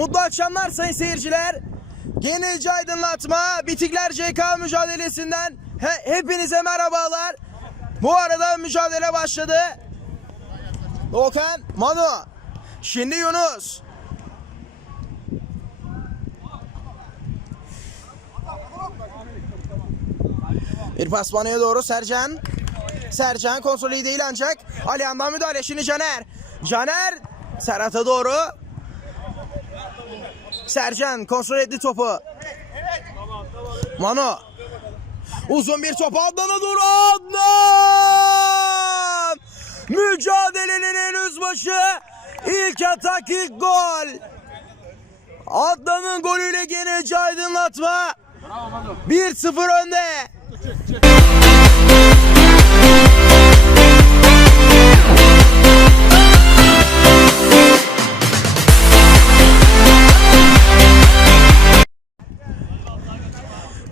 Mutlu akşamlar sayın seyirciler. Genelci aydınlatma Bitikler CK mücadelesinden he- hepinize merhabalar. Bu arada mücadele başladı. Doğukan, Manu. Şimdi Yunus. Bir pas doğru Sercan. Sercan kontrolü değil ancak Alihan'dan müdahale. Şimdi Caner. Caner Serhat'a doğru. Sercan kontrol etti topu. Mano. Uzun bir top Adnan'a doğru Adnan! Mücadelenin en yüzbaşı. İlk atak ilk gol. Adnan'ın golüyle gene aydınlatma. 1-0 önde.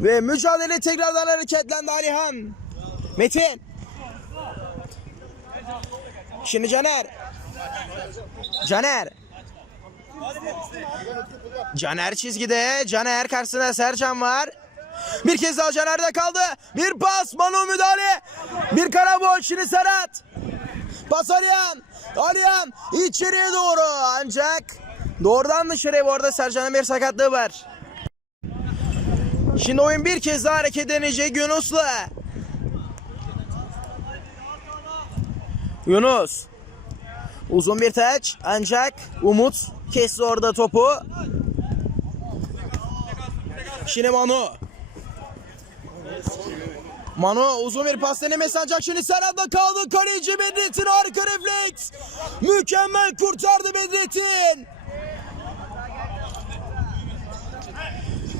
Ve mücadele tekrardan hareketlendi Alihan. Metin. Şimdi Caner. Caner. Caner çizgide. Caner karşısında Sercan var. Bir kez daha Caner'de kaldı. Bir pas. Manu müdahale. Bir karambol. Şimdi Serhat. Pas Alihan. Alihan içeriye doğru. Ancak doğrudan dışarıya bu arada Sercan'ın bir sakatlığı var. Şimdi oyun bir kez daha hareket edecek Yunus'la. Yunus. Uzun bir taç ancak Umut kesti orada topu. Şimdi Manu. Manu uzun bir pas denemesi ancak şimdi Serhat'la kaldı. Kaleci Bedrettin harika refleks. Mükemmel kurtardı Bedrettin.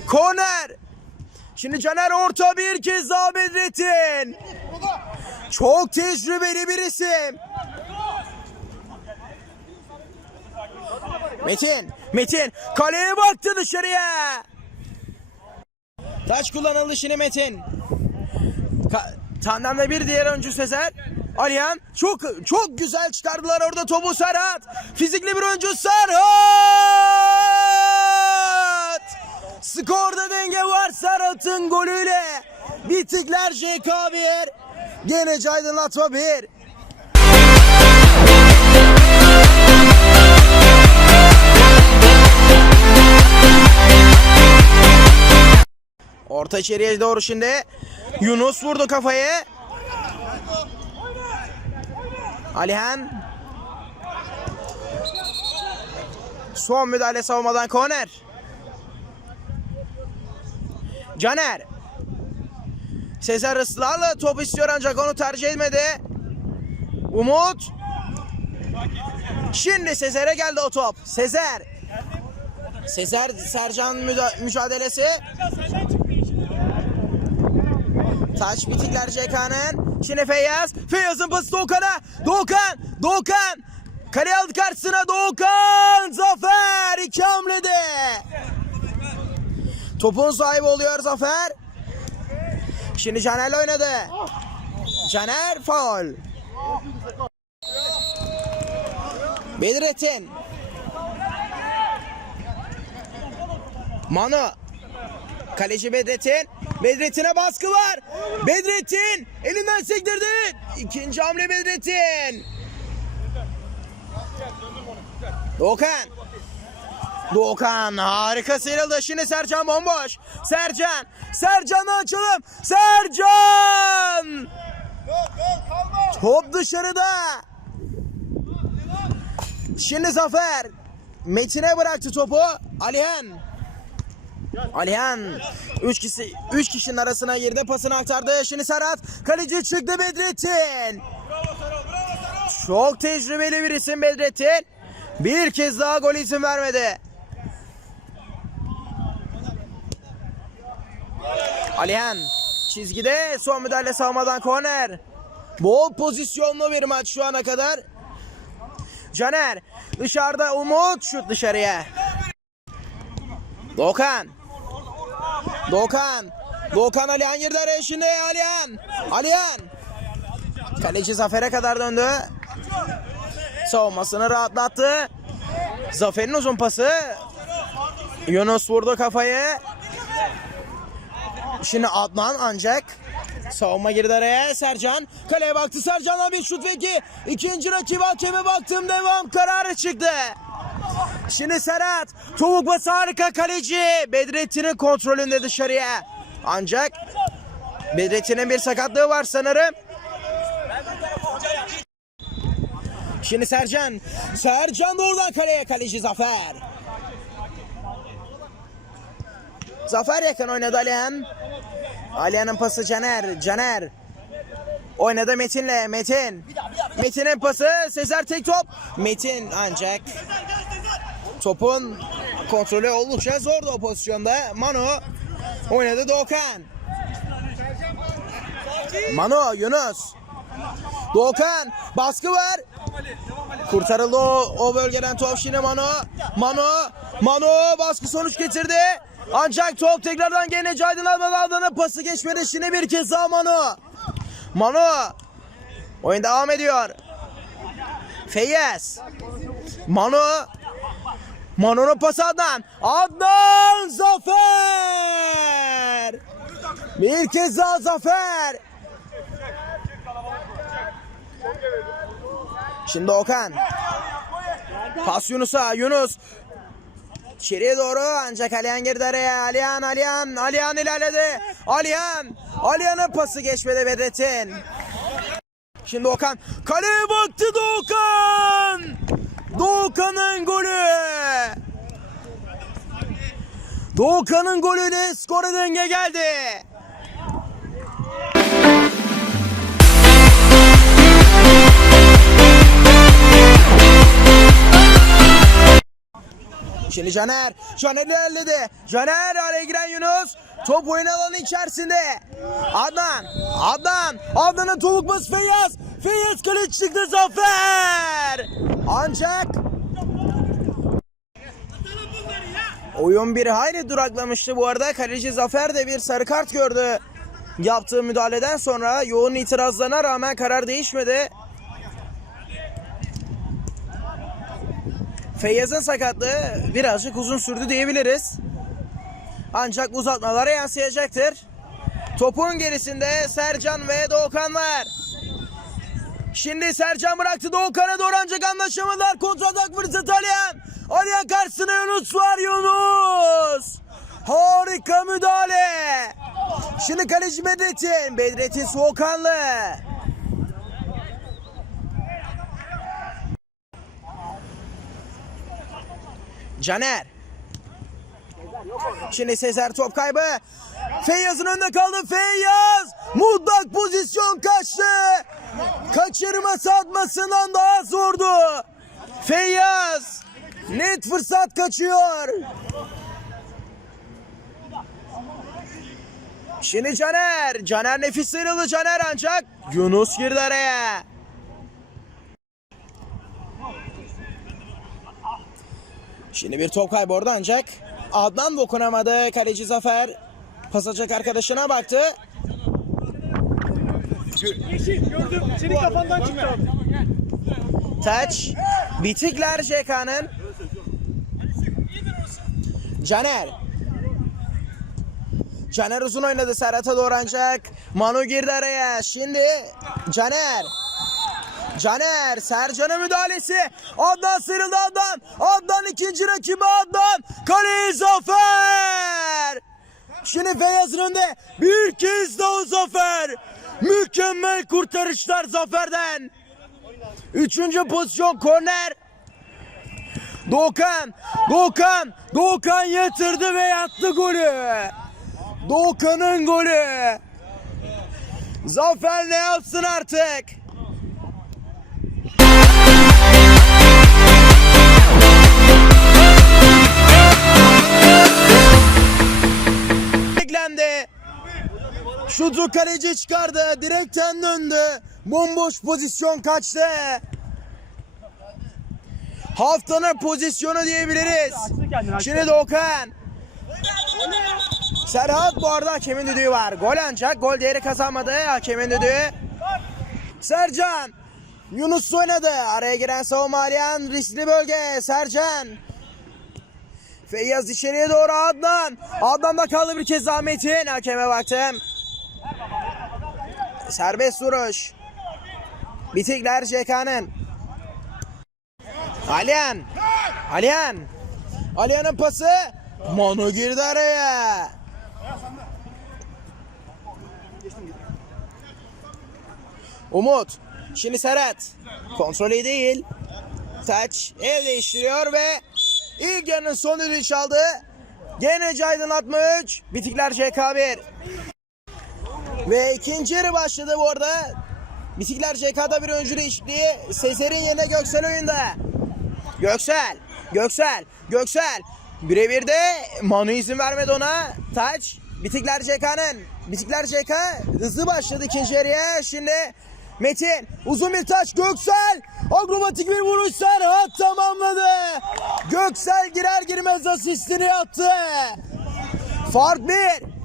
Korner. Şimdi Caner orta bir kez daha Bedrettin. Çok tecrübeli bir isim. Metin, Metin kaleye baktı dışarıya. Taç kullanıldı şimdi Metin. Ka- Tandemde bir diğer oyuncu Sezer. Alihan çok çok güzel çıkardılar orada topu Serhat. Fizikli bir oyuncu Serhat. Skorda denge var Serhat'ın golüyle. Bitikler JK 1. Gene aydınlatma 1. Orta içeriye doğru şimdi. Yunus vurdu kafayı. Alihan. Son müdahale savunmadan korner. Caner. Sezer ısrarla top istiyor ancak onu tercih etmedi. Umut. Şimdi Sezer'e geldi o top. Sezer. Sezer Sercan mücadelesi. Taç bitikler CK'nın. Şimdi Feyyaz. Feyyaz'ın pası Doğukan'a. Doğukan. Doğukan. Kale aldı karşısına Doğukan. Zafer. iki hamlede. Topun sahibi oluyor Zafer. Şimdi Caner'le oynadı. Caner faul. Bedrettin. Manu. Kaleci Bedrettin. Bedrettin'e baskı var. Bedrettin elinden sektirdi. İkinci hamle Bedrettin. Doğukan. Doğukan harika sıyrıldı. Şimdi Sercan bomboş. Sercan. Sercan'ı açalım. Sercan. Top dışarıda. Şimdi Zafer. Metin'e bıraktı topu. Alihan. Alihan 3 kişi 3 kişinin arasına girdi pasını aktardı. Şimdi Serhat kaleci çıktı Bedrettin. Çok tecrübeli bir isim Bedrettin. Bir kez daha gol izin vermedi. Alihan çizgide son müdahale savunmadan korner. Bol pozisyonlu bir maç şu ana kadar. Caner dışarıda Umut şut dışarıya. Doğukan. Doğukan. Doğukan Alihan girdi araya şimdi Alihan. Alihan. Kaleci Zafer'e kadar döndü. Savunmasını rahatlattı. Zafer'in uzun pası. Yunus vurdu kafayı. Şimdi Adnan ancak savunma girdi araya. Sercan kaleye baktı. Sercan'dan bir şut ve iki. İkinci rakibi hakeme baktım. Devam kararı çıktı. Şimdi Serhat. Topuk bası harika kaleci. Bedrettin'in kontrolünde dışarıya. Ancak Bedrettin'in bir sakatlığı var sanırım. Şimdi Sercan. Sercan da oradan kaleye kaleci Zafer. Zafer yakın oynadı Alihan. Alihan'ın pası Caner. Caner. Oynadı Metin'le. Metin. Metin'in pası. Sezer tek top. Metin ancak topun kontrolü oldukça zordu o pozisyonda. Manu oynadı Doğukan. Manu Yunus. Doğukan baskı var. Kurtarıldı o, o bölgeden top şimdi Manu. Manu. Manu baskı sonuç getirdi. Ancak top tekrardan gene Caydın Almadı Aldan'ın pası geçmedi. Şimdi bir kez daha Manu. Manu. Oyun devam ediyor. Feyyaz. Manu. Manu'nun pası Adnan. Adnan Zafer. Bir kez daha Zafer. Şimdi Okan. Pas Yunus'a. Yunus. İçeriye doğru ancak Alihan girdi araya. Alihan, Alihan, Alihan ilerledi. Alihan, Alihan'ın pası geçmedi Bedrettin. Şimdi Okan. Kaleye baktı Doğukan. Doğukan'ın golü. Doğukan'ın golüyle skora denge geldi. Şimdi Caner. Caner ilerledi. Caner araya giren Yunus. Top oyun alanı içerisinde. Adnan. Adnan. Adnan'ın topuk bası Feyyaz. Feyyaz kale çıktı Zafer. Ancak oyun bir hayli duraklamıştı bu arada. Kaleci Zafer de bir sarı kart gördü. Yaptığı müdahaleden sonra yoğun itirazlarına rağmen karar değişmedi. Feyyaz'ın sakatlığı birazcık uzun sürdü diyebiliriz. Ancak uzatmalara yansıyacaktır. Topun gerisinde Sercan ve Doğukan var. Şimdi Sercan bıraktı Doğukan'a doğru ancak anlaşamadılar. Kontratak fırsatı Aliyan. Aliyan karşısına Yunus var Yunus. Harika müdahale. Şimdi kaleci Bedrettin. Bedrettin Soğukanlı. Caner. Şimdi Sezer top kaybı. Feyyaz'ın önünde kaldı. Feyyaz mutlak pozisyon kaçtı. Kaçırması atmasından daha zordu. Feyyaz net fırsat kaçıyor. Şimdi Caner. Caner nefis sıyrıldı Caner ancak Yunus girdi araya. Şimdi bir top kaybı orada ancak Adnan dokunamadı. Kaleci Zafer pas atacak arkadaşına baktı. Yeşil gördüm. Senin kafandan çıktı abi. Taç. Bitikler JK'nın. Caner. Caner uzun oynadı Serhat'a doğru ancak Manu girdi araya. Şimdi Caner. Caner, Sercan'ın müdahalesi. Adnan sıyrıldı Adnan. Adnan ikinci rakibi Adnan. Kaleyi Zafer. Şimdi Feyyaz'ın önünde bir kez daha Zafer. Mükemmel kurtarışlar Zafer'den. Üçüncü pozisyon korner. Doğukan, Doğukan, Doğukan yatırdı ve yattı golü. Doğukan'ın golü. Zafer ne yapsın artık? Beklendi. Şutu kaleci çıkardı. Direkten döndü. Bomboş pozisyon kaçtı. Haftanın pozisyonu diyebiliriz. Şimdi Doğukan. Serhat bu arada hakemin düdüğü var. Gol ancak gol değeri kazanmadı hakemin düdüğü. Sercan. Yunus oynadı. Araya giren savunma arayan riskli bölge. Sercan. Feyyaz içeriye doğru Adnan. Adnan'da kaldı bir kez daha Metin. Hakeme baktım. Serbest vuruş. Bitikler JK'nın. Alihan. Alihan. Alihan'ın pası. Manu girdi araya. Umut. Şimdi Serhat. Kontrolü değil. Taç ev değiştiriyor ve ilk yarının son düdüğü çaldı. Gene aydınlatma 3. Bitikler JK1. Ve ikinci yarı başladı bu arada. Bitikler JK'da bir öncü değişikliği. Sezer'in yerine Göksel oyunda. Göksel, Göksel, Göksel. Birebir de Manu izin vermedi ona. Taç, Bitikler JK'nın. Bitikler JK hızlı başladı ikinci yarıya. Şimdi Metin, uzun bir taç, Göksel. Akrobatik bir vuruş Serhat tamamladı. Göksel girer girmez asistini yaptı. Fark bir.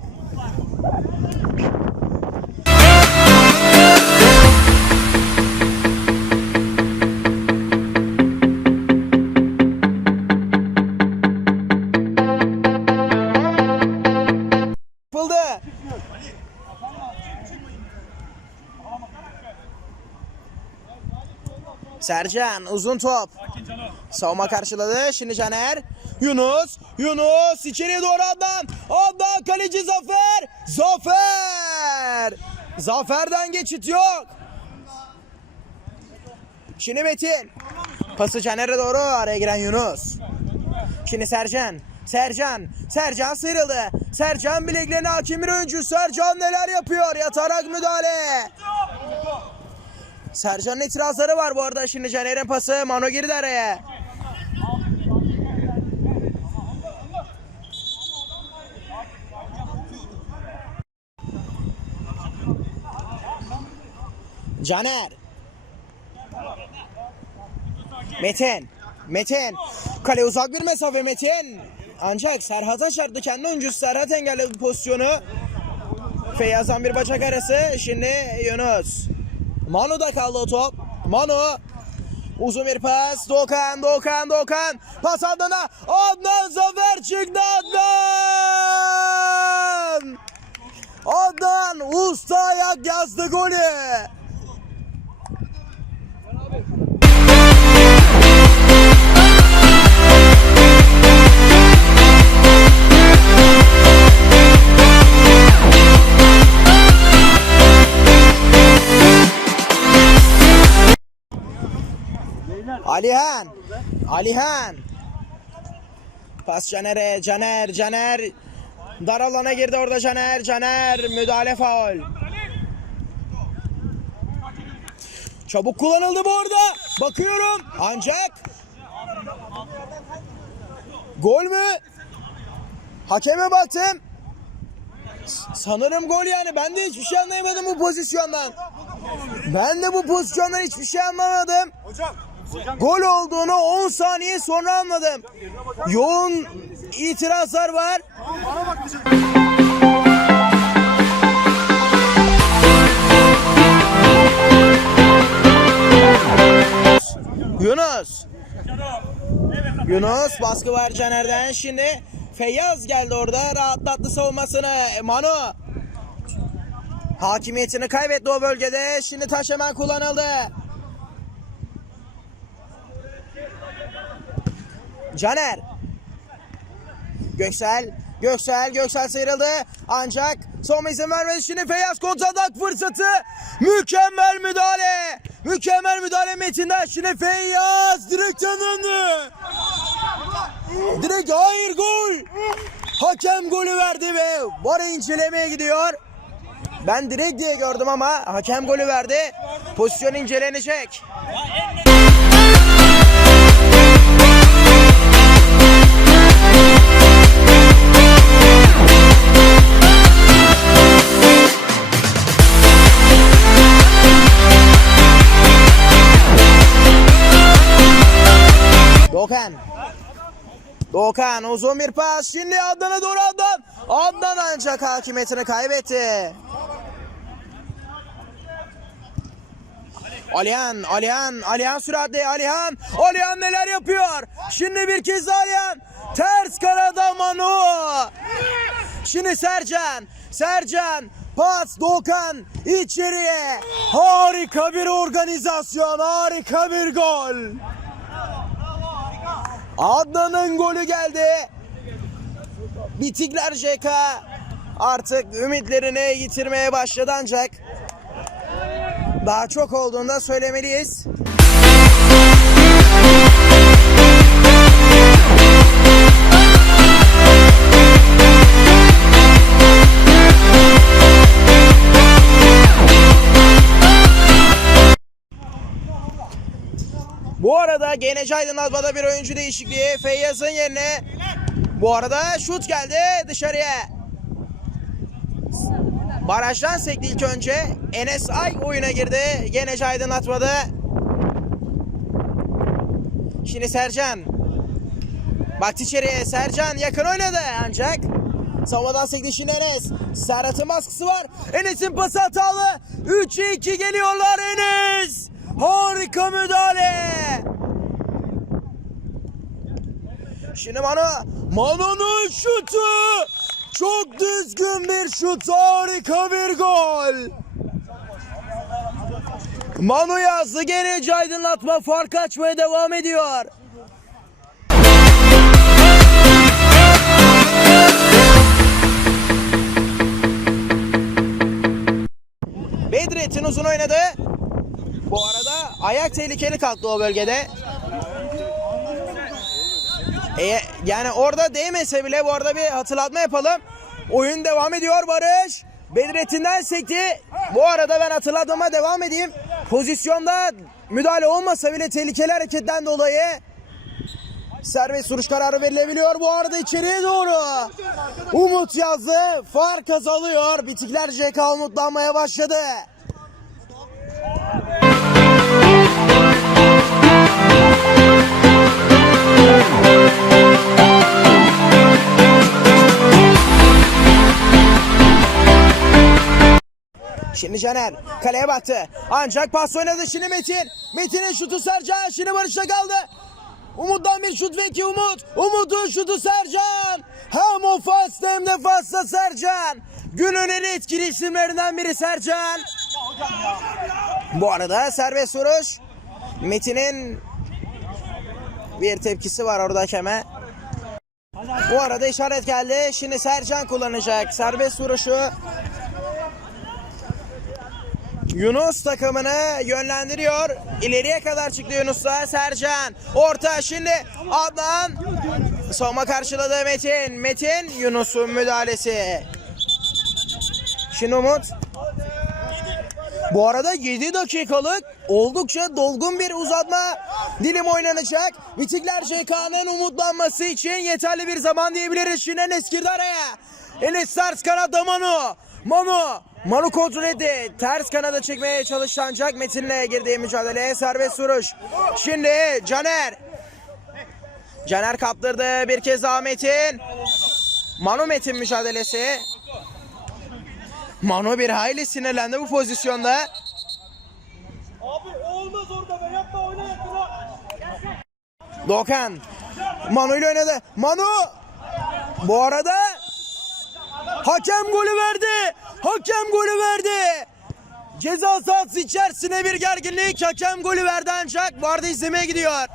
Sercan uzun top. Savunma karşıladı. Şimdi Caner. Yunus. Yunus içeriye doğru Adnan. Adnan kaleci Zafer. Zafer. Zafer'den geçit yok. Şimdi Metin. Pası Caner'e doğru araya giren Yunus. Şimdi Sercan. Sercan. Sercan sıyrıldı. Sercan bileklerine hakim bir oyuncu. Sercan neler yapıyor? Yatarak müdahale. Sercan'ın itirazları var bu arada. Şimdi Caner'in pası. Mano girdi araya. Caner. Metin. Metin. Kale uzak bir mesafe Metin. Ancak Serhat'a çarptı kendi oyuncusu Serhat engelledi pozisyonu. Feyyaz'dan bir bacak arası. Şimdi Yunus. Manu'da kaldı o top. Manu. Uzun bir pas. Dokan, Dokan, Dokan. Pas Adnan'a. Adnan zafer çıktı Adnan. Adnan usta ayak yazdı golü. Alihan. Alihan. Pas Caner'e. Caner. Caner. Dar alana girdi orada Caner. Caner. Müdahale faul. Çabuk kullanıldı bu arada. Bakıyorum. Ancak. Gol mü? Hakeme baktım. Sanırım gol yani. Ben de hiçbir şey anlayamadım bu pozisyondan. Ben de bu pozisyondan hiçbir şey anlamadım. Gol olduğunu 10 saniye sonra anladım. Yoğun itirazlar var. Yunus. Yunus baskı var Caner'den. Şimdi Feyyaz geldi orada. Rahatlattı savunmasını. Manu. Hakimiyetini kaybetti o bölgede. Şimdi taş hemen kullanıldı. Caner. Göksel. Göksel. Göksel sıyrıldı. Ancak son izin vermedi. Şimdi Feyyaz kontratak fırsatı. Mükemmel müdahale. Mükemmel müdahale Metin'den. Şimdi Feyyaz direkten döndü. Direkt hayır gol. Hakem golü verdi ve var incelemeye gidiyor. Ben direkt diye gördüm ama hakem golü verdi. Pozisyon incelenecek. Doğukan uzun bir pas. Şimdi Adnan'a doğru Adnan. Adnan ancak hakimiyetini kaybetti. Alihan, Alihan, Alihan süratli, Alihan. Alihan neler yapıyor? Şimdi bir kez Alihan. Ters kanada Manu. Şimdi Sercan, Sercan. Pas Doğukan içeriye. Harika bir organizasyon, harika bir gol. Adnan'ın golü geldi. Bitikler JK artık ümitlerini yitirmeye başladı ancak daha çok olduğunu da söylemeliyiz. Bu arada GNC Aydınlatma'da bir oyuncu değişikliği. Feyyaz'ın yerine bu arada şut geldi dışarıya. Barajdan sekti ilk önce. Enes Ay oyuna girdi. GNC Aydınlatma'da. Şimdi Sercan. Baktı içeriye. Sercan yakın oynadı ancak. Savunmadan sekti şimdi Enes. Serhat'ın baskısı var. Enes'in pası hatalı. 3'e 2 geliyorlar Enes. Harika müdahale. Şimdi Manu. Manu'nun şutu. Çok düzgün bir şut. Harika bir gol. Manu yazdı. Gene aydınlatma. Fark açmaya devam ediyor. Bedrettin uzun oynadı. Ayak tehlikeli kalktı o bölgede. E, yani orada değmese bile bu arada bir hatırlatma yapalım. Oyun devam ediyor Barış. Bedrettin'den sekti. Bu arada ben hatırlatmama devam edeyim. Pozisyonda müdahale olmasa bile tehlikeli hareketten dolayı serbest vuruş kararı verilebiliyor. Bu arada içeriye doğru. Umut yazdı. Fark azalıyor. Bitikler JK umutlanmaya başladı. Şimdi Caner kaleye baktı. Ancak pas oynadı şimdi Metin. Metin'in şutu Sercan. Şimdi Barış'ta kaldı. Umut'tan bir şut ve iki Umut. Umut'un şutu Sercan. Hem ofans hem defasta Sercan. Günün en etkili isimlerinden biri Sercan. Bu arada serbest vuruş. Metin'in bir tepkisi var orada hakeme. Bu arada işaret geldi. Şimdi Sercan kullanacak. Serbest vuruşu Yunus takımını yönlendiriyor. İleriye kadar çıktı Yunus'la Sercan. Orta şimdi Adnan. Savunma karşıladı Metin. Metin Yunus'un müdahalesi. Şimdi Umut. Bu arada 7 dakikalık oldukça dolgun bir uzatma dilim oynanacak. Bitikler JK'nın umutlanması için yeterli bir zaman diyebiliriz. Girdi araya. Enes ters kanatta Manu. Manu. Manu etti. Ters kanada çekmeye çalıştı ancak Metin'le girdiği mücadeleye serbest vuruş. Şimdi Caner. Caner kaptırdı bir kez daha Metin. Manu Metin mücadelesi. Manu bir hayli sinirlendi bu pozisyonda. Abi olmaz orada be yapma oyna yakına. Doğukan. Manu ile oynadı. Manu. Bu arada hakem golü verdi. Hakem golü verdi. Ceza sahası içerisine bir gerginlik. Hakem golü verdi ancak vardı izlemeye gidiyor.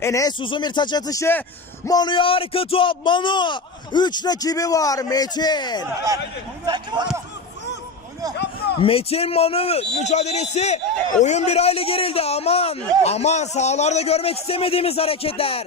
Enes uzun bir taç atışı. Manu'ya harika top. Manu. Üç rakibi var Metin. Metin Manu mücadelesi oyun bir hayli gerildi. Aman aman sahalarda görmek istemediğimiz hareketler